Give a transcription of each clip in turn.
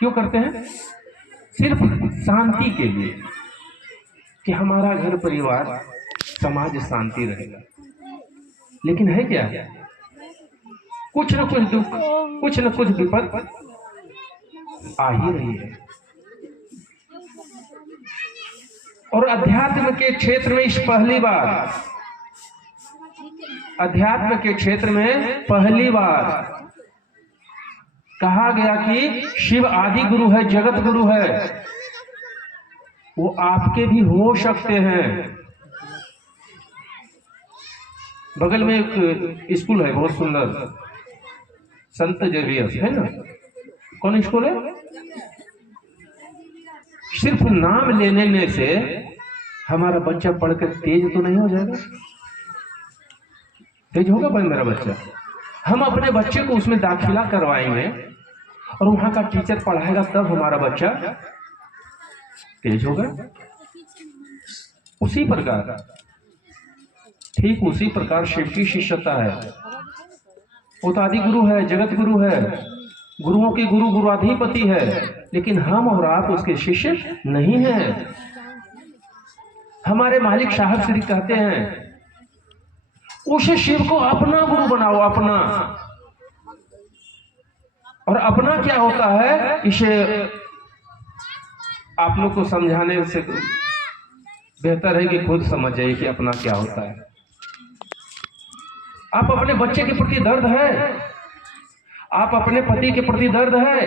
क्यों करते हैं? सिर्फ शांति के लिए, कि हमारा घर परिवार समाज शांति रहेगा। लेकिन है क्या? कुछ न कुछ दुख, कुछ न कुछ विपद आ ही रही है। और अध्यात्म के क्षेत्र में इस पहली बार, अध्यात्म के क्षेत्र में पहली बार कहा गया कि शिव आदि गुरु है, जगत गुरु है, वो आपके भी हो सकते हैं। बगल में एक स्कूल है बहुत सुंदर, संत जेवियर है ना, कौन स्कूल है? सिर्फ नाम लेने से हमारा बच्चा पढ़कर तेज तो नहीं हो जाएगा? तेज होगा भाई मेरा बच्चा। हम अपने बच्चे को उसमें दाखिला करवाएंगे और वहां का टीचर पढ़ाएगा, तब हमारा बच्चा तेज होगा। उसी प्रकार, ठीक उसी प्रकार शिव की शिष्यता है। वो तो आदि गुरु है, जगत गुरु है, गुरुओं के गुरु गुरुआधिपति है, लेकिन हम और आप उसके शिष्य नहीं हैं। हमारे मालिक साहब श्री कहते हैं, उस शिव को अपना गुरु बनाओ, अपना। और अपना क्या होता है, इसे आप लोग को समझाने से बेहतर है कि खुद समझ जाइए कि अपना क्या होता है। आप अपने बच्चे के प्रति दर्द है, आप अपने पति के प्रति दर्द है,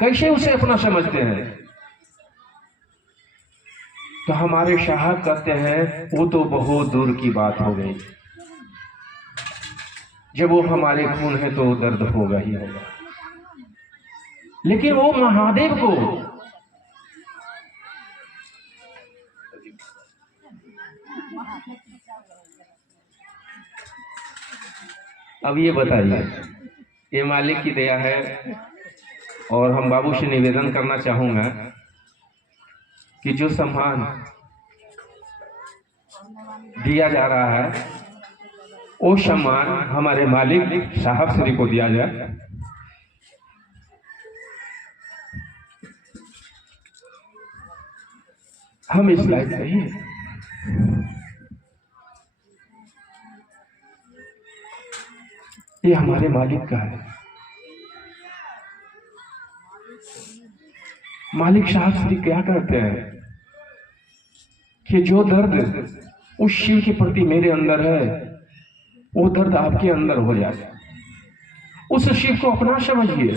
कैसे उसे अपना समझते हैं? तो हमारे साहब कहते हैं, वो तो बहुत दूर की बात हो गई। जब वो हमारे खून है तो दर्द होगा ही होगा। लेकिन वो महादेव को अब ये बताइए, ये मालिक की दया है। और हम बाबू से निवेदन करना चाहूंगा कि जो सम्मान दिया जा रहा है, वो सम्मान हमारे मालिक साहब श्री को दिया जाए। हम इस लायक नहीं है। ये हमारे मालिक का है। मालिक साहब श्री क्या कहते हैं कि जो दर्द उस शिव के प्रति मेरे अंदर है, वो दर्द आपके अंदर हो जाए। उस शिव को अपना समझिए।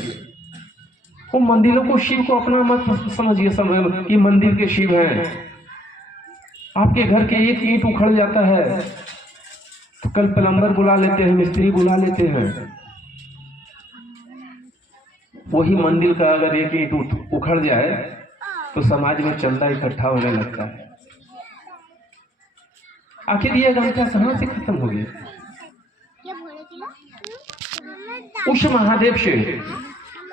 वो मंदिरों को शिव को अपना मत समझिए, कि मंदिर के शिव हैं। आपके घर के एक ईंट उखड़ जाता है तो कल प्लम्बर बुला लेते हैं, मिस्त्री बुला लेते हैं। वही मंदिर का अगर एक ईंट उखड़ जाए तो समाज में चंदा इकट्ठा होने लगता है। आखिर ये घंटा कहां से खत्म हो गया? उस महादेव से,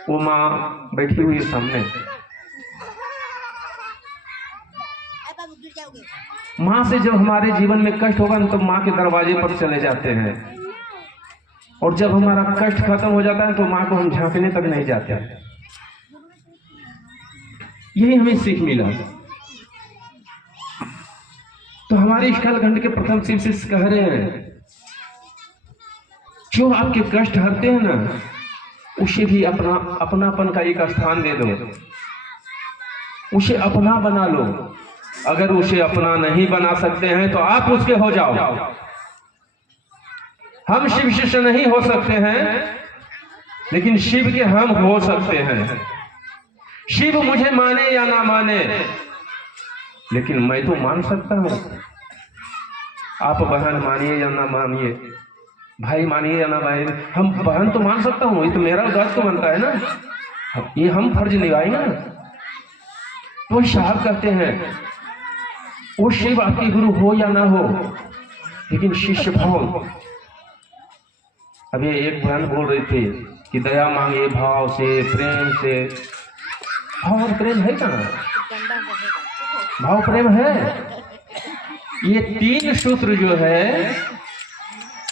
वो माँ बैठी हुई सामने, माँ से जब हमारे जीवन में कष्ट होगा तो माँ के दरवाजे पर चले जाते हैं, और जब हमारा कष्ट खत्म हो जाता है तो माँ को हम झांकने तक नहीं जाते। यही हमें सीख मिला। तो हमारे इस कालखंड के प्रथम शिव शिष्य कह रहे हैं, जो आपके कष्ट हरते हैं ना, उसे भी अपनापन का एक स्थान दे दो, उसे अपना बना लो। अगर उसे अपना नहीं बना सकते हैं तो आप उसके हो जाओ। हम शिव शिष्य नहीं हो सकते हैं, लेकिन शिव के हम हो सकते हैं। शिव मुझे माने या ना माने, लेकिन मैं तो मान सकता हूं। आप बहन मानिए या ना मानिए, भाई मानिए या ना भाई, हम बहन तो मान सकता हूं, ये तो मेरा दर्द तो बनता है ना, ये हम फर्ज निभाएंगे ना। तो साहब कहते हैं, वो शिव आपके गुरु हो या ना हो, लेकिन शिष्य भाव। अभी एक बहन बोल रही थी कि दया मांगे भाव से, प्रेम से। भाव और प्रेम है क्या? भाव प्रेम है। ये तीन सूत्र जो है,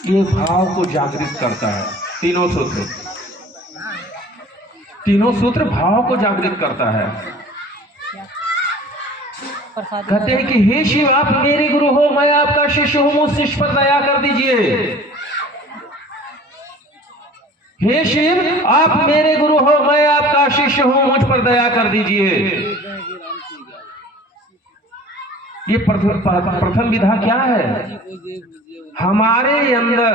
ये भाव को जागृत करता है। तीनों सूत्र, तीनों सूत्र भाव को जागृत करता है। कहते हैं कि हे शिव, आप मेरे गुरु हो, मैं आपका शिष्य हूं, मुझ शिष्य पर दया कर दीजिए। हे शिव, आप मेरे गुरु हो, मैं आपका शिष्य हूं, मुझ पर दया कर दीजिए। ये प्रथम विधा क्या है? हमारे अंदर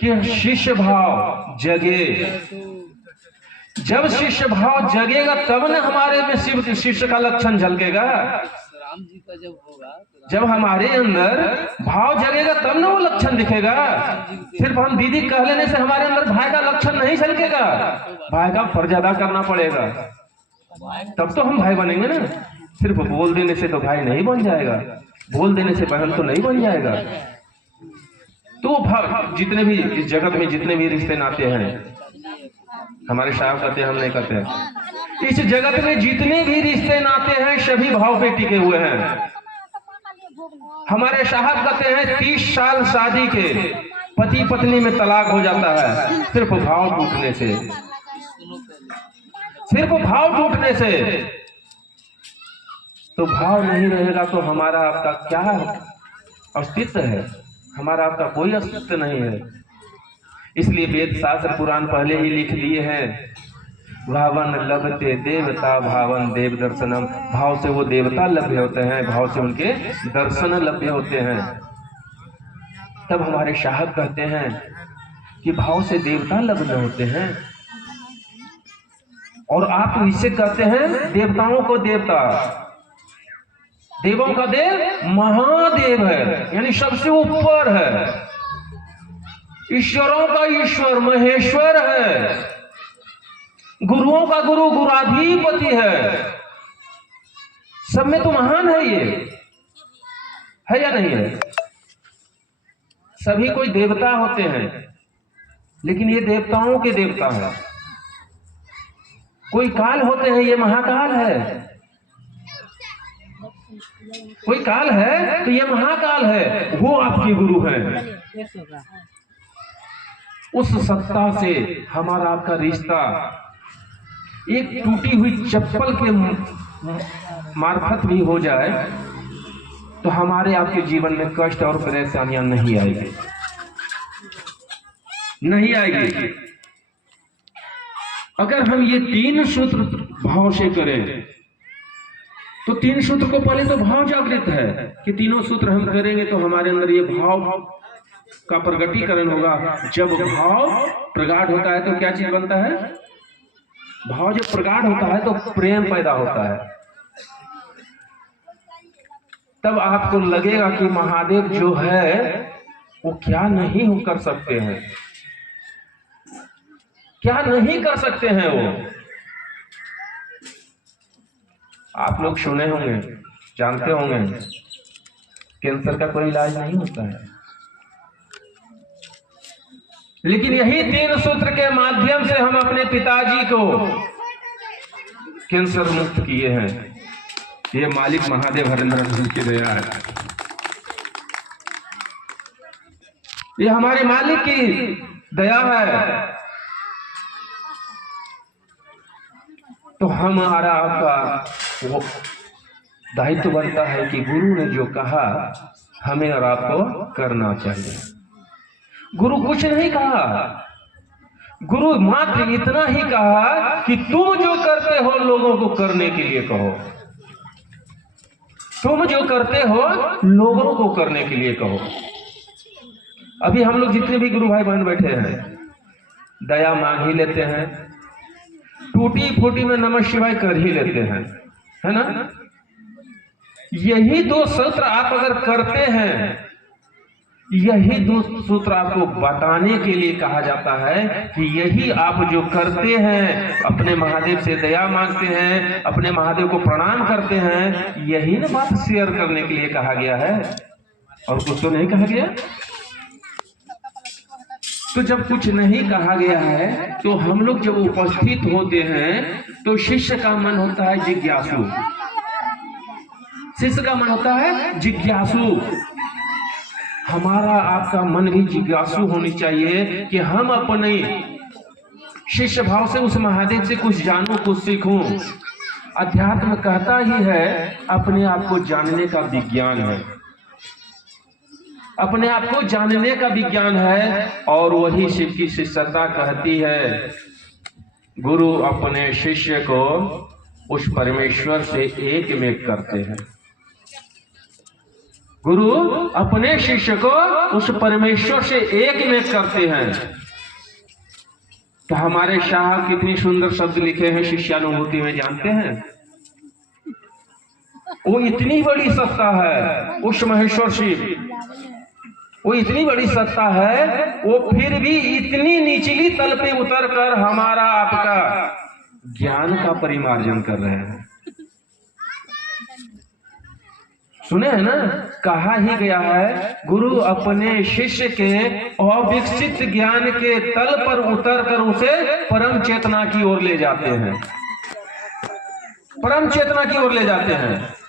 कि शिष्य भाव जगे। जब शिष्य भाव जगेगा तब न हमारे में शिव शिष्य का लक्षण झलकेगा। जब हमारे अंदर भाव जगेगा तब न वो लक्षण दिखेगा। सिर्फ हम दीदी कह लेने से हमारे अंदर भाई का लक्षण नहीं झलकेगा। भाई का फर्ज अदा करना पड़ेगा, तब तो हम भाई बनेंगे ना। सिर्फ बोल देने से तो भाई नहीं बन जाएगा, बोल देने से बहन तो नहीं बन जाएगा। तो भाव जितने भी इस जगत में जितने भी रिश्ते नाते हैं, हमारे साहब कहते हैं, हम नहीं कहते हैं, इस जगत में जितने भी रिश्ते नाते हैं सभी भाव पे टिके हुए हैं। हमारे साहब कहते हैं 30 साल शादी के पति पत्नी में तलाक हो जाता है सिर्फ भाव टूटने से, सिर्फ भाव टूटने से। तो भाव नहीं रहेगा तो हमारा आपका क्या अस्तित्व है? हमारा आपका कोई अस्तित्व नहीं है। इसलिए वेद शास्त्र पुराण पहले ही लिख दिए हैं, भावन लभते देवता भावन देव दर्शनम। भाव से वो देवता लभ्य होते हैं, भाव से उनके दर्शन लभ्य होते हैं। तब हमारे साहब कहते हैं कि भाव से देवता लभ्य होते हैं। और आप इससे कहते हैं देवताओं को देवता, देवों का देव महादेव है, यानी सबसे ऊपर है। ईश्वरों का ईश्वर महेश्वर है। गुरुओं का गुरु गुराधिपति है। सब में तो महान है, ये है या नहीं है? सभी कोई देवता होते हैं, लेकिन ये देवताओं के देवता है। कोई काल होते हैं, ये महाकाल है। कोई काल है तो ये महाकाल है, वो आपके गुरु हैं। उस सत्ता से हमारा आपका रिश्ता एक टूटी हुई चप्पल के मार्फत भी हो जाए तो हमारे आपके जीवन में कष्ट और परेशानियां नहीं आएगी, नहीं आएगी। अगर हम ये 3 सूत्र भाव से करें तो 3 सूत्र को पहले तो भाव जागृत है कि तीनों सूत्र हम करेंगे तो हमारे अंदर ये भाव का प्रगटीकरण होगा। जब भाव प्रगाढ़ होता है तो क्या चीज बनता है? भाव जब प्रगाढ़ होता है तो प्रेम पैदा होता है। तब आपको लगेगा कि महादेव जो है वो क्या नहीं हो कर सकते हैं, क्या नहीं कर सकते हैं वो। आप लोग सुने होंगे, जानते होंगे, कैंसर का कोई इलाज नहीं होता है, लेकिन यही 3 सूत्र के माध्यम से हम अपने पिताजी को कैंसर मुक्त किए हैं। ये मालिक महादेव हरिंद्र की दया है, ये हमारे मालिक की दया है। तो हमारा आपका वो दायित्व बनता है कि गुरु ने जो कहा हमें और आपको करना चाहिए। गुरु कुछ नहीं कहा, गुरु मात्र इतना ही कहा कि तुम जो करते हो लोगों को करने के लिए कहो, तुम जो करते हो लोगों को करने के लिए कहो। अभी हम लोग जितने भी गुरु भाई बहन बैठे हैं दया मांग ही लेते हैं, टूटी फूटी में नमः शिवाय कर ही लेते हैं, है ना? यही 2 सूत्र आप अगर करते हैं, यही 2 सूत्र आपको बताने के लिए कहा जाता है कि यही आप जो करते हैं, अपने महादेव से दया मांगते हैं, अपने महादेव को प्रणाम करते हैं, यही ना बात शेयर करने के लिए कहा गया है, और कुछ तो नहीं कहा गया। तो जब कुछ नहीं कहा गया है तो हम लोग जब उपस्थित होते हैं तो शिष्य का मन होता है जिज्ञासु, शिष्य का मन होता है जिज्ञासु। हमारा आपका मन भी जिज्ञासु होनी चाहिए कि हम अपने शिष्य भाव से उस महादेव से कुछ जानूं, कुछ सीखूं। अध्यात्म कहता ही है अपने आप को जानने का विज्ञान है, अपने आप को जानने का विज्ञान है। और वही शिव की शिष्यता कहती है, गुरु अपने शिष्य को उस परमेश्वर से एक में करते हैं। गुरु अपने शिष्य को उस परमेश्वर से एक में करते हैं। तो हमारे शाह कितनी सुंदर शब्द लिखे हैं शिष्यानुभूति में, जानते हैं? वो इतनी बड़ी सत्ता है उस महेश्वर शिव, वो इतनी बड़ी सत्ता है, वो फिर भी इतनी निचली तल पे उतर कर हमारा आपका ज्ञान का परिमार्जन कर रहे हैं। सुने हैं ना, कहा ही गया है गुरु अपने शिष्य के अविकसित ज्ञान के तल पर उतर कर उसे परम चेतना की ओर ले जाते हैं, परम चेतना की ओर ले जाते हैं।